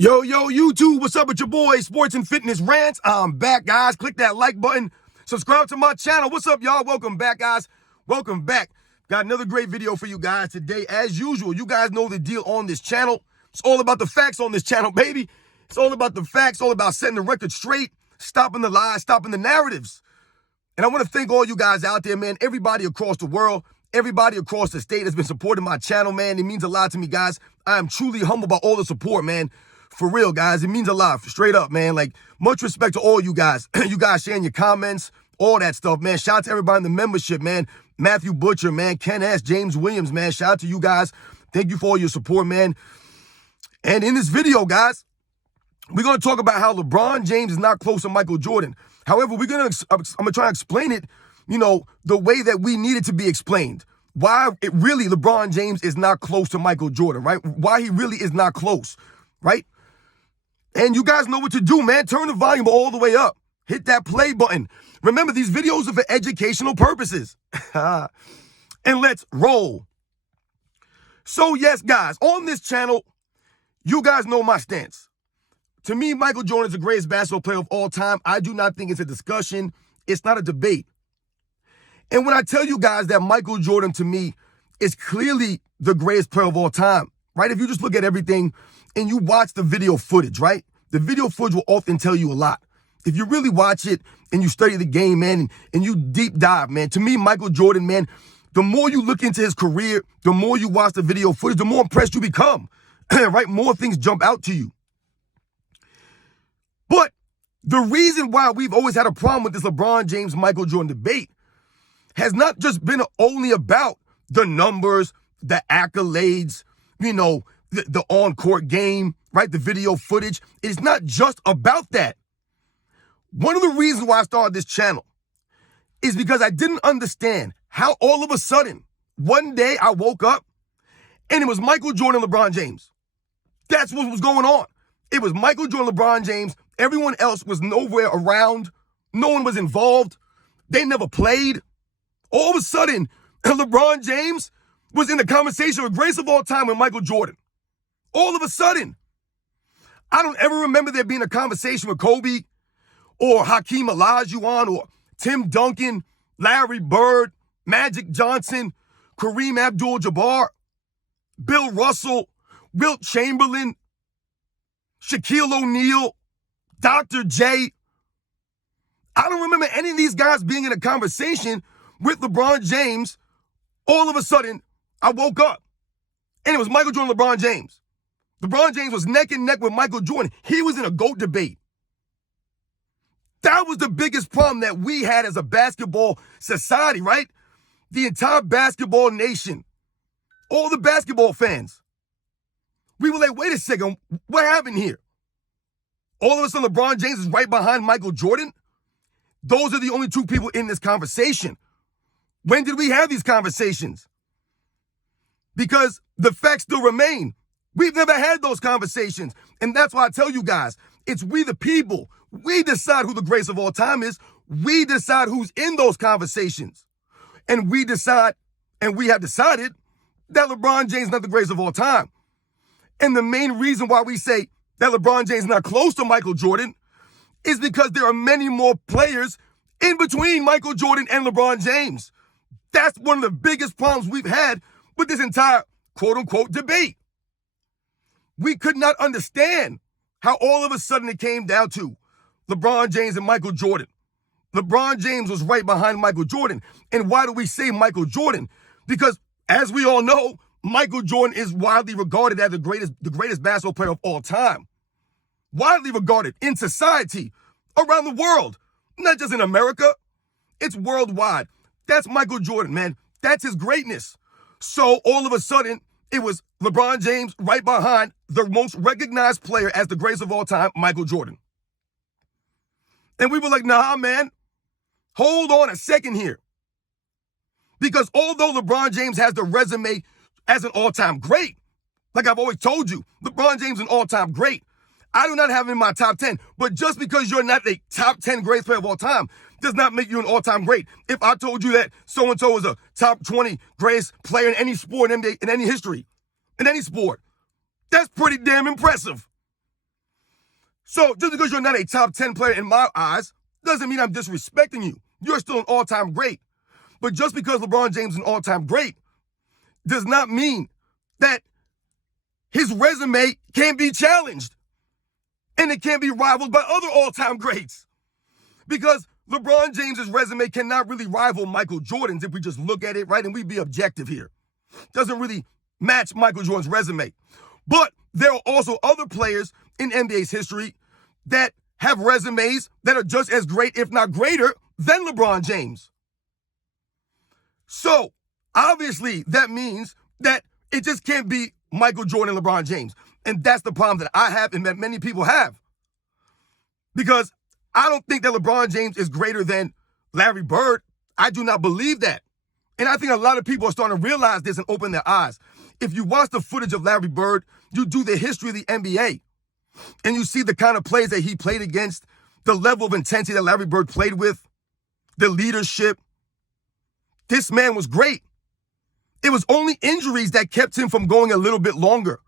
Yo, YouTube, what's up with your boy, Sports and Fitness Rants? I'm back, guys. Click that like button. Subscribe to my channel. What's up, y'all? Welcome back, guys. Welcome back. Got another great video for you guys today. As usual, you guys know the deal on this channel. It's all about the facts on this channel, baby. It's all about the facts, all about setting the record straight, stopping the lies, stopping the narratives. And I want to thank all you guys out there, man. Everybody across the world, everybody across the state has been supporting my channel, man. It means a lot to me, guys. I am truly humbled by all the support, man. For real, guys, it means a lot. Straight up, man. Like, much respect to all you guys. You guys sharing your comments, all that stuff, man. Shout out to everybody in the membership, man. Matthew Butcher, man. Ken S., James Williams, man. Shout out to you guys. Thank you for all your support, man. And in this video, guys, we're going to talk about how LeBron James is not close to Michael Jordan. However, I'm going to try to explain it, the way that we need it to be explained. Why it really LeBron James is not close to Michael Jordan, right? Why he really is not close, right? And you guys know what to do, man. Turn the volume all the way up. Hit that play button. Remember, these videos are for educational purposes. And let's roll. So, yes, guys, on this channel, you guys know my stance. To me, Michael Jordan is the greatest basketball player of all time. I do not think it's a discussion. It's not a debate. And when I tell you guys that Michael Jordan, to me, is clearly the greatest player of all time, right? If you just look at everything and you watch the video footage, right? The video footage will often tell you a lot. If you really watch it and you study the game, man, and you deep dive, man, to me, Michael Jordan, man, the more you look into his career, the more you watch the video footage, the more impressed you become, right? More things jump out to you. But the reason why we've always had a problem with this LeBron James, Michael Jordan debate has not just been only about the numbers, the accolades, the on-court game, right? The video footage. It's not just about that. One of the reasons why I started this channel is because I didn't understand how all of a sudden, one day I woke up and it was Michael Jordan and LeBron James. That's what was going on. It was Michael Jordan, LeBron James. Everyone else was nowhere around. No one was involved. They never played. All of a sudden, LeBron James was in the conversation with greatest of all time with Michael Jordan. All of a sudden. I don't ever remember there being a conversation with Kobe or Hakeem Olajuwon or Tim Duncan, Larry Bird, Magic Johnson, Kareem Abdul-Jabbar, Bill Russell, Wilt Chamberlain, Shaquille O'Neal, Dr. J. I don't remember any of these guys being in a conversation with LeBron James. All of a sudden, I woke up and it was Michael Jordan, LeBron James. LeBron James was neck and neck with Michael Jordan. He was in a GOAT debate. That was the biggest problem that we had as a basketball society, right? The entire basketball nation, all the basketball fans. We were like, wait a second, what happened here? All of a sudden, LeBron James is right behind Michael Jordan. Those are the only two people in this conversation. When did we have these conversations? Because the facts still remain. We've never had those conversations. And that's why I tell you guys, it's we the people. We decide who the greatest of all time is. We decide who's in those conversations. And we decide, and we have decided, that LeBron James is not the greatest of all time. And the main reason why we say that LeBron James is not close to Michael Jordan is because there are many more players in between Michael Jordan and LeBron James. That's one of the biggest problems we've had with this entire quote-unquote debate. We could not understand how all of a sudden it came down to LeBron James and Michael Jordan. LeBron James was right behind Michael Jordan. And why do we say Michael Jordan? Because, as we all know, Michael Jordan is widely regarded as the greatest basketball player of all time. Widely regarded in society, around the world, not just in America. It's worldwide. That's Michael Jordan, man. That's his greatness. So all of a sudden, it was LeBron James right behind the most recognized player as the greatest of all time, Michael Jordan. And we were like, nah, man, hold on a second here. Because although LeBron James has the resume as an all-time great, like I've always told you, LeBron James is an all-time great. I do not have him in my top 10, but just because you're not the top 10 greatest player of all time does not make you an all-time great. If I told you that so-and-so is a top 20 greatest player in any sport, in NBA, in any history, in any sport, that's pretty damn impressive. So just because you're not a top 10 player in my eyes doesn't mean I'm disrespecting you. You're still an all-time great. But just because LeBron James is an all-time great does not mean that his resume can't be challenged and it can't be rivaled by other all-time greats. Because LeBron James's resume cannot really rival Michael Jordan's if we just look at it, right? And we be objective here. Doesn't really match Michael Jordan's resume. But there are also other players in NBA's history that have resumes that are just as great, if not greater, than LeBron James. So, obviously, that means that it just can't be Michael Jordan and LeBron James. And that's the problem that I have and that many people have. Because I don't think that LeBron James is greater than Larry Bird. I do not believe that. And I think a lot of people are starting to realize this and open their eyes. If you watch the footage of Larry Bird, you do the history of the NBA, and you see the kind of plays that he played against, the level of intensity that Larry Bird played with, the leadership. This man was great. It was only injuries that kept him from going a little bit longer.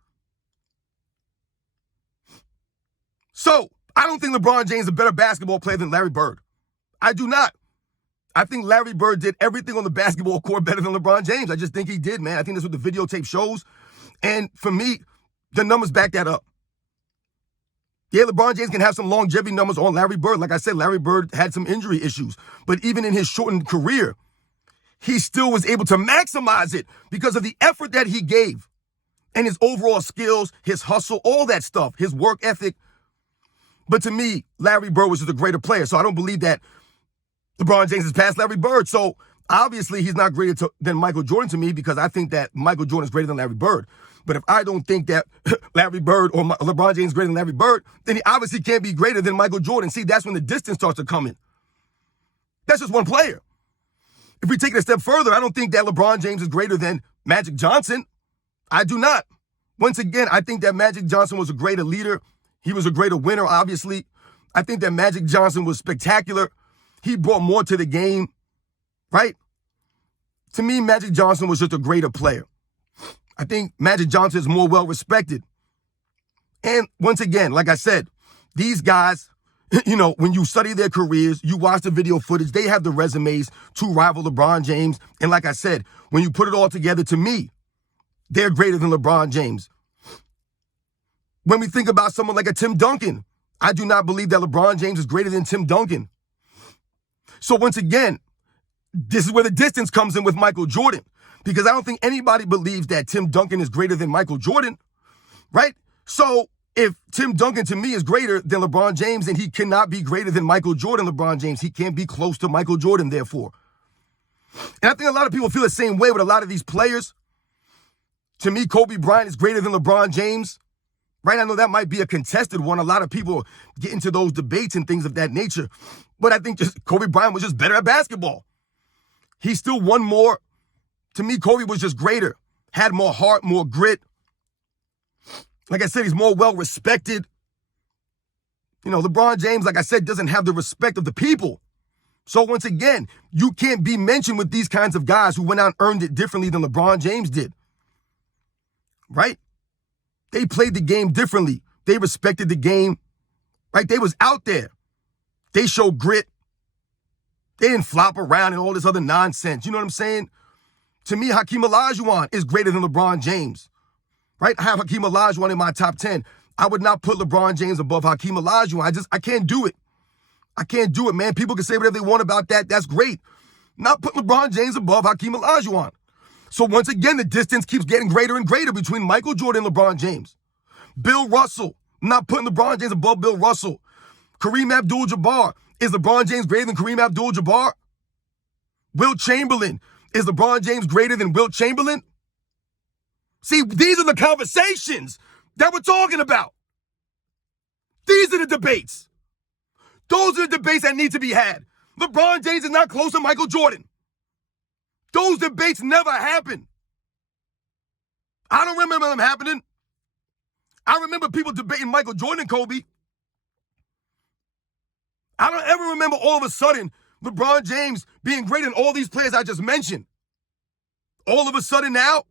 So, I don't think LeBron James is a better basketball player than Larry Bird. I do not. I think Larry Bird did everything on the basketball court better than LeBron James. I just think he did, man. I think that's what the videotape shows. And for me, the numbers back that up. Yeah, LeBron James can have some longevity numbers on Larry Bird. Like I said, Larry Bird had some injury issues. But even in his shortened career, he still was able to maximize it because of the effort that he gave and his overall skills, his hustle, all that stuff, his work ethic. But to me, Larry Bird was just a greater player. So I don't believe that LeBron James has passed Larry Bird. So obviously he's not greater than Michael Jordan to me because I think that Michael Jordan is greater than Larry Bird. But if I don't think that Larry Bird or LeBron James is greater than Larry Bird, then he obviously can't be greater than Michael Jordan. See, that's when the distance starts to come in. That's just one player. If we take it a step further, I don't think that LeBron James is greater than Magic Johnson. I do not. Once again, I think that Magic Johnson was a greater leader. He was a greater winner, obviously. I think that Magic Johnson was spectacular. He brought more to the game, right? To me, Magic Johnson was just a greater player. I think Magic Johnson is more well-respected. And once again, like I said, these guys, when you study their careers, you watch the video footage, they have the resumes to rival LeBron James. And like I said, when you put it all together, to me, they're greater than LeBron James. When we think about someone like a Tim Duncan, I do not believe that LeBron James is greater than Tim Duncan. So once again, this is where the distance comes in with Michael Jordan, because I don't think anybody believes that Tim Duncan is greater than Michael Jordan, right? So if Tim Duncan to me is greater than LeBron James, then he cannot be greater than Michael Jordan, LeBron James. He can't be close to Michael Jordan, therefore. And I think a lot of people feel the same way with a lot of these players. To me, Kobe Bryant is greater than LeBron James, right? I know that might be a contested one. A lot of people get into those debates and things of that nature. But I think just Kobe Bryant was just better at basketball. He still won more. To me, Kobe was just greater, had more heart, more grit. Like I said, he's more well-respected. LeBron James, like I said, doesn't have the respect of the people. So once again, you can't be mentioned with these kinds of guys who went out and earned it differently than LeBron James did. Right? They played the game differently. They respected the game. Right? They was out there. They showed grit. They didn't flop around and all this other nonsense. You know what I'm saying? To me, Hakeem Olajuwon is greater than LeBron James. Right? I have Hakeem Olajuwon in my top 10. I would not put LeBron James above Hakeem Olajuwon. I can't do it. I can't do it, man. People can say whatever they want about that. That's great. Not put LeBron James above Hakeem Olajuwon. So once again, the distance keeps getting greater and greater between Michael Jordan and LeBron James. Bill Russell, not putting LeBron James above Bill Russell. Kareem Abdul-Jabbar, is LeBron James greater than Kareem Abdul-Jabbar? Wilt Chamberlain, is LeBron James greater than Wilt Chamberlain? See, these are the conversations that we're talking about. These are the debates. Those are the debates that need to be had. LeBron James is not close to Michael Jordan. Those debates never happen. I don't remember them happening. I remember people debating Michael Jordan and Kobe. I don't ever remember all of a sudden LeBron James being greater than all these players I just mentioned. All of a sudden now?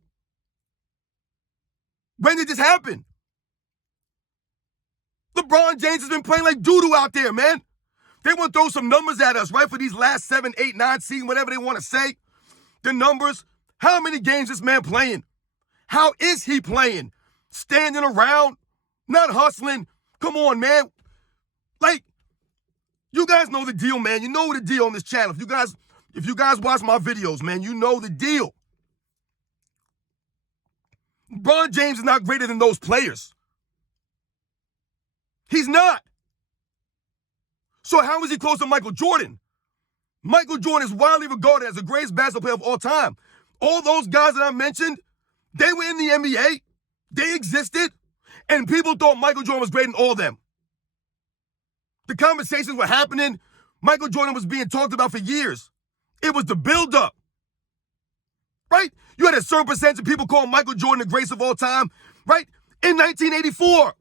When did this happen? LeBron LeBron James has been playing like doo-doo out there, man. They want to throw some numbers at us, right, for these last 7, 8, 9 seasons, whatever they want to say. The numbers. How many games this man playing? How is he playing? Standing around, not hustling. Come on, man. Like, you guys know the deal, man. You know the deal on this channel. If you guys watch my videos, man, you know the deal. LeBron James is not greater than those players. He's not. So how is he close to Michael Jordan? Michael Jordan is widely regarded as the greatest basketball player of all time. All those guys that I mentioned, they were in the NBA. They existed. And people thought Michael Jordan was greater than all of them. The conversations were happening. Michael Jordan was being talked about for years. It was the build-up. Right? You had a certain percentage of people calling Michael Jordan the greatest of all time. Right? In 1984,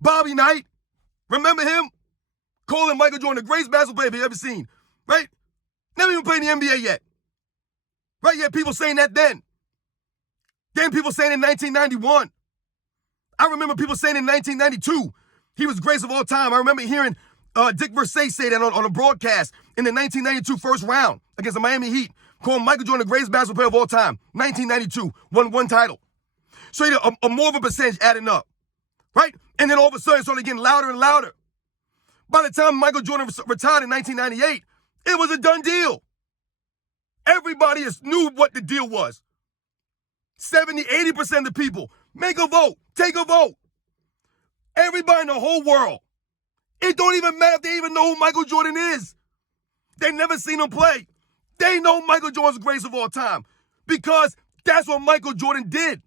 Bobby Knight, remember him? Calling Michael Jordan the greatest basketball player you've ever seen. Right? Never even played in the NBA yet. Right? You had people saying that then. Then people saying in 1991. I remember people saying in 1992 he was greatest of all time. I remember hearing Dick Versailles say that on a broadcast in the 1992 first round against the Miami Heat, calling Michael Jordan the greatest basketball player of all time. 1992, won one title. So you had a more of a percentage adding up. Right? And then all of a sudden it started getting louder and louder. By the time Michael Jordan retired in 1998, it was a done deal. Everybody knew what the deal was. 70, 80% of the people, make a vote, take a vote. Everybody in the whole world. It don't even matter if they even know who Michael Jordan is. They never seen him play. They know Michael Jordan's the greatest of all time because that's what Michael Jordan did.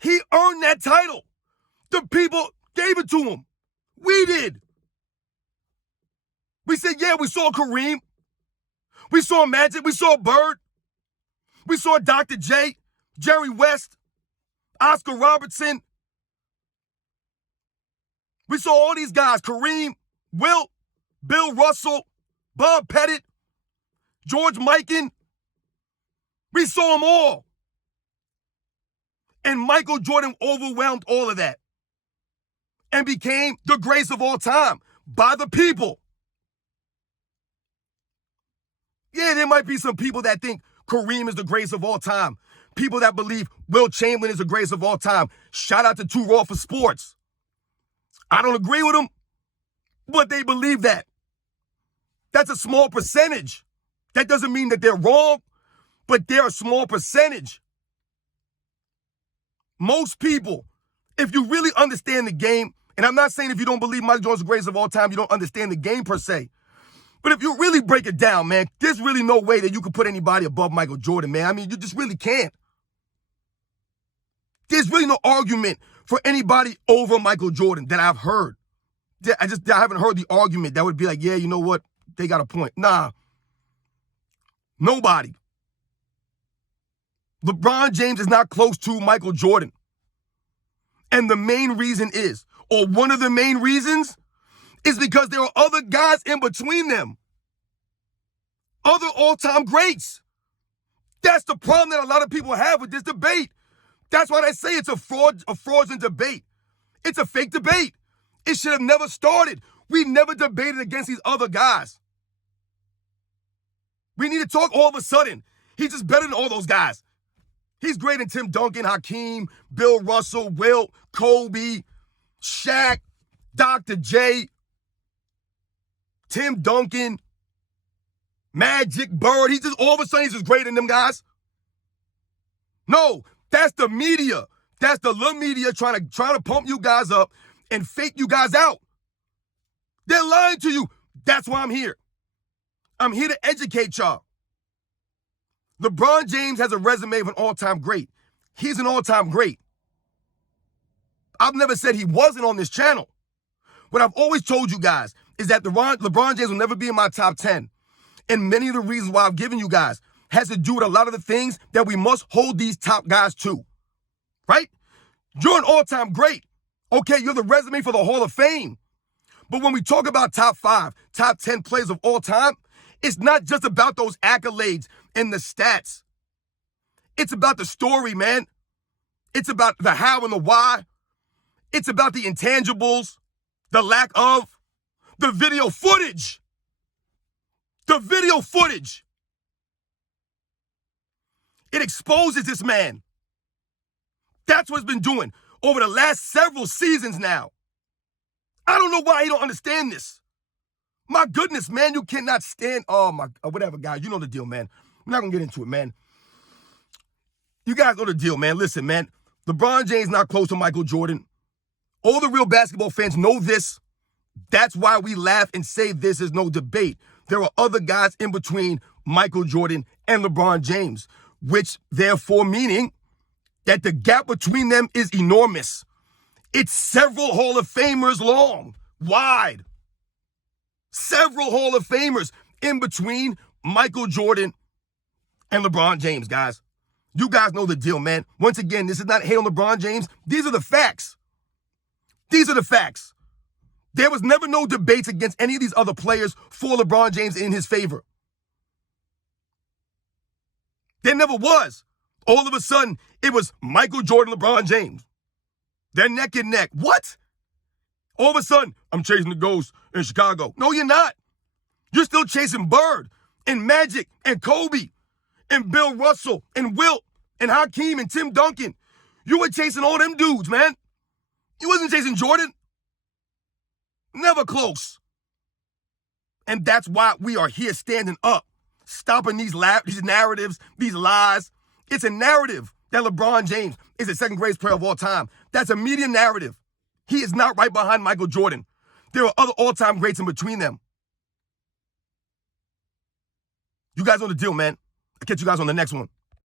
He earned that title. The people gave it to him. We did. We said, yeah, we saw Kareem. We saw Magic. We saw Bird. We saw Dr. J, Jerry West, Oscar Robertson. We saw all these guys, Kareem, Wilt, Bill Russell, Bob Pettit, George Mikan. We saw them all. And Michael Jordan overwhelmed all of that and became the greatest of all time by the people. Yeah, there might be some people that think Kareem is the greatest of all time. People that believe Wilt Chamberlain is the greatest of all time. Shout out to Too Raw for Sports. I don't agree with them, but they believe that. That's a small percentage. That doesn't mean that they're wrong, but they're a small percentage. Most people, if you really understand the game, and I'm not saying if you don't believe Michael Jordan's the greatest of all time, you don't understand the game per se. But if you really break it down, man, there's really no way that you could put anybody above Michael Jordan, man. I mean, you just really can't. There's really no argument for anybody over Michael Jordan that I've heard. I haven't heard the argument that would be like, yeah, you know what? They got a point. Nah. Nobody. LeBron James is not close to Michael Jordan. And the main reason is, or one of the main reasons, is because there are other guys in between them. Other all-time greats. That's the problem that a lot of people have with this debate. That's why they say it's a fraudulent debate. It's a fake debate. It should have never started. We never debated against these other guys. We need to talk all of a sudden. He's just better than all those guys. He's greater than Tim Duncan, Hakeem, Bill Russell, Wilt, Kobe, Shaq, Dr. J, Tim Duncan, Magic, Bird. He's just all of a sudden he's just greater than them guys. No, that's the media. That's the little media trying to pump you guys up and fake you guys out. They're lying to you. That's why I'm here. I'm here to educate y'all. LeBron James has a resume of an all-time great. He's an all-time great. I've never said he wasn't on this channel. What I've always told you guys is that LeBron James will never be in my top 10. And many of the reasons why I've given you guys has to do with a lot of the things that we must hold these top guys to. Right? You're an all-time great. Okay, you're the resume for the Hall of Fame. But when we talk about top 5, top 10 players of all time, it's not just about those accolades and the stats. It's about the story, man. It's about the how and the why. It's about the intangibles, the lack of, the video footage. The video footage. It exposes this man. That's what it's been doing over the last several seasons now. I don't know why he don't understand this. My goodness, man, you cannot stand, whatever, guys, you know the deal, man. I'm not going to get into it, man. You guys know the deal, man. Listen, man, LeBron James not close to Michael Jordan. All the real basketball fans know this. That's why we laugh and say this is no debate. There are other guys in between Michael Jordan and LeBron James, which therefore meaning that the gap between them is enormous. It's several Hall of Famers long, wide. Several Hall of Famers in between Michael Jordan and LeBron James, guys. You guys know the deal, man. Once again, this is not hate on LeBron James. These are the facts. These are the facts. There was never no debates against any of these other players for LeBron James in his favor. There never was. All of a sudden, it was Michael Jordan, LeBron James. They're neck and neck. What? All of a sudden, I'm chasing the ghost in Chicago. No, you're not. You're still chasing Bird and Magic and Kobe and Bill Russell and Wilt and Hakeem and Tim Duncan. You were chasing all them dudes, man. You wasn't chasing Jordan. Never close. And that's why we are here standing up, stopping these narratives, these lies. It's a narrative that LeBron James is the second greatest player of all time. That's a media narrative. He is not right behind Michael Jordan. There are other all-time greats in between them. You guys know the deal, man. I'll catch you guys on the next one.